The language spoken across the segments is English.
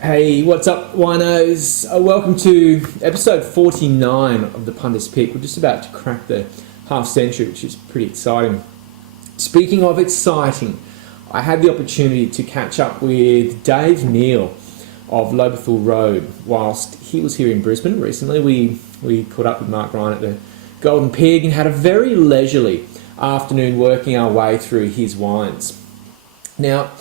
Hey, what's up, winos? Welcome to episode 49 of the Punters Pick. We're just about to crack the half century, which is pretty exciting. Speaking of exciting, I had the opportunity to catch up with Dave Neal of Lobethal Road whilst he was here in Brisbane recently. We caught up with Mark Ryan at the Golden Pig and had a very leisurely afternoon working our way through his wines. Now,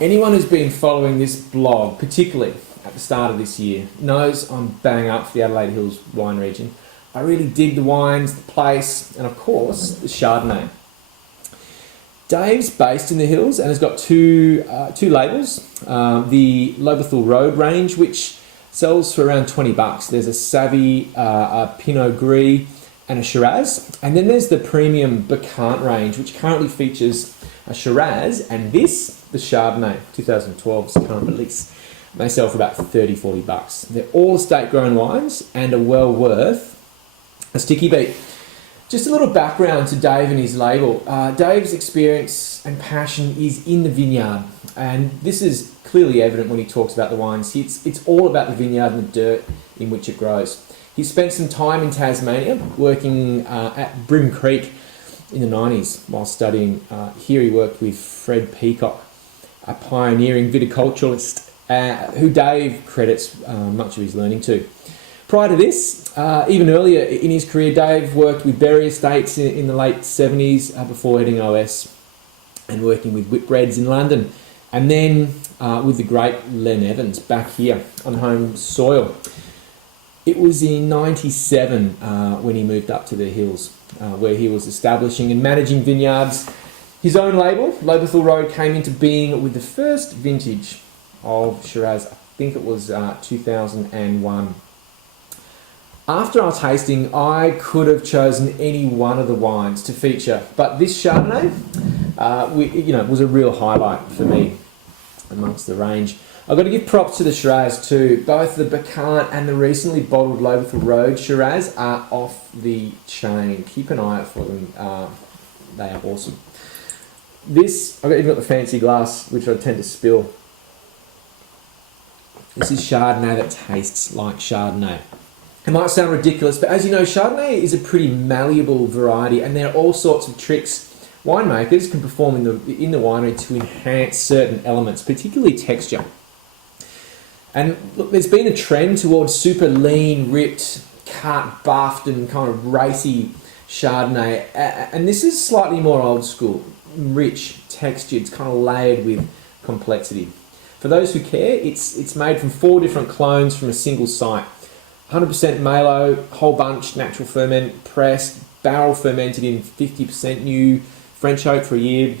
anyone who's been following this blog, particularly at the start of this year, knows I'm bang up for the Adelaide Hills wine region. I really dig the wines, the place, and of course, the Chardonnay. Dave's based in the hills and has got two labels. The Lobethal Road range, which sells for around $20. There's a Savvy, a Pinot Gris, and a Shiraz. And then there's the premium Bacchant range, which currently features a Shiraz, and this, the Chardonnay, 2012's current release. They sell for about $30-40. They're all estate-grown wines and are well worth a sticky beat. Just a little background to Dave and his label. Dave's experience and passion is in the vineyard, and this is clearly evident when he talks about the wines. It's all about the vineyard and the dirt in which it grows. He spent some time in Tasmania working at Brim Creek in the 90s while studying. Here he worked with Fred Peacock, a pioneering viticulturalist who Dave credits much of his learning to. Prior to this, even earlier in his career, Dave worked with Berry Estates in the late 70s before heading OS and working with Whitbreads in London, and then with the great Len Evans back here on home soil. It was in 97 when he moved up to the hills, where he was establishing and managing vineyards. His own label, Lobethal Road, came into being with the first vintage of Shiraz. I think it was 2001. After our tasting, I could have chosen any one of the wines to feature, but this Chardonnay, was a real highlight for me amongst the range. I've got to give props to the Shiraz too. Both the Bacchant and the recently bottled Lobethal Road Shiraz are off the chain. Keep an eye out for them. They are awesome. This, I've even got the fancy glass, which I tend to spill. This is Chardonnay that tastes like Chardonnay. It might sound ridiculous, but as you know, Chardonnay is a pretty malleable variety, and there are all sorts of tricks winemakers can perform in the winery to enhance certain elements, particularly texture. And look, there's been a trend towards super lean, ripped, cut, buffed, and kind of racy Chardonnay, and this is slightly more old school, rich, textured, it's kind of layered with complexity. For those who care, it's made from 4 different clones from a single site. 100% Malo, whole bunch, natural ferment, pressed, barrel fermented in 50% new French oak for a year,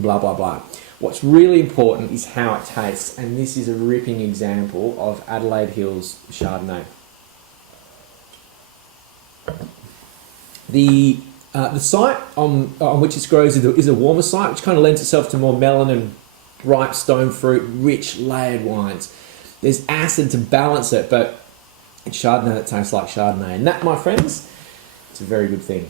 blah, blah, blah. What's really important is how it tastes, and this is a ripping example of Adelaide Hills Chardonnay. The site on which it grows is a warmer site, which kind of lends itself to more melon and ripe stone fruit, rich, layered wines. There's acid to balance it, but it's Chardonnay that tastes like Chardonnay. And that, my friends, it's a very good thing.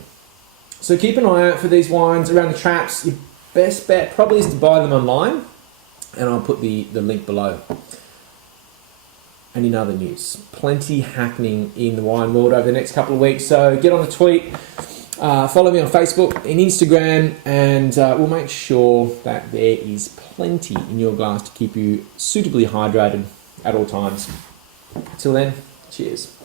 So keep an eye out for these wines around the traps. Your best bet probably is to buy them online, and I'll put the link below. And in other news, plenty happening in the wine world over the next couple of weeks. So get on the tweet, follow me on Facebook and Instagram, and we'll make sure that there is plenty in your glass to keep you suitably hydrated at all times. Until then, cheers.